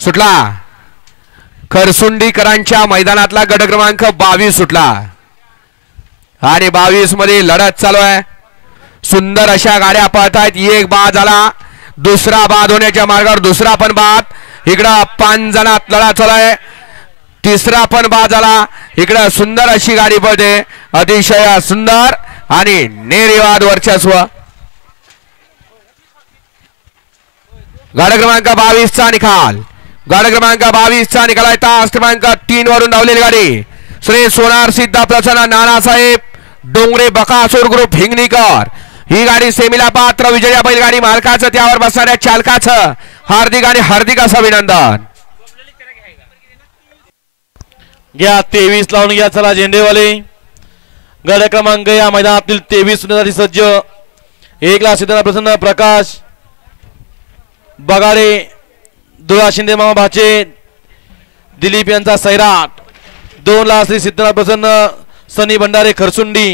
सुटला। खरसुंडीकरांच्या मैदानातला गट क्रमांक 22 सुटला आणि 22 मध्ये लढत चालू आहे। सुंदर अशा गाड्या पळतायत। एक बाद झाला, दुसरा बाद होण्याच्या मार्गावर, दुसरा पण बाद। इकडं 5 जणात लढा चालू आहे, तिसरा पण बाद झाला। इकडं सुंदर अशी गाडी पळते, अतिशय सुंदर आणि निर्विवाद वर्चस्व। गाडी क्रमांक 22 चा निकाल, गाडी क्रमांक 22 चा निकाल आहे। तास क्रमांक 3 वरून धावलेली गाडी श्री सोनार सिद्ध प्रसन्न नानासाहेब डोंगरे बकासूर ग्रुप हिंगणीकर ही गाडी सेमीला पात्र विजया बैलगाडी मालकाचं त्यावर बसणाऱ्या चालकाचं हार्दिक आणि हार्दिक असं अभिनंदन। घ्या 23 लावून घ्या, चला झेंडेवाले। गाड्या क्रमांक या मैदानातील 23 साठी सज्ज। 1 लाख सिद्ध प्रसन्न प्रकाश बगाडे, दुळा शिंदे मामा भाचे, दिलीप यांचा सैराट। 2 लाख श्री सिद्धनाथ प्रसन्न सनी भंडारे खरसुंडी।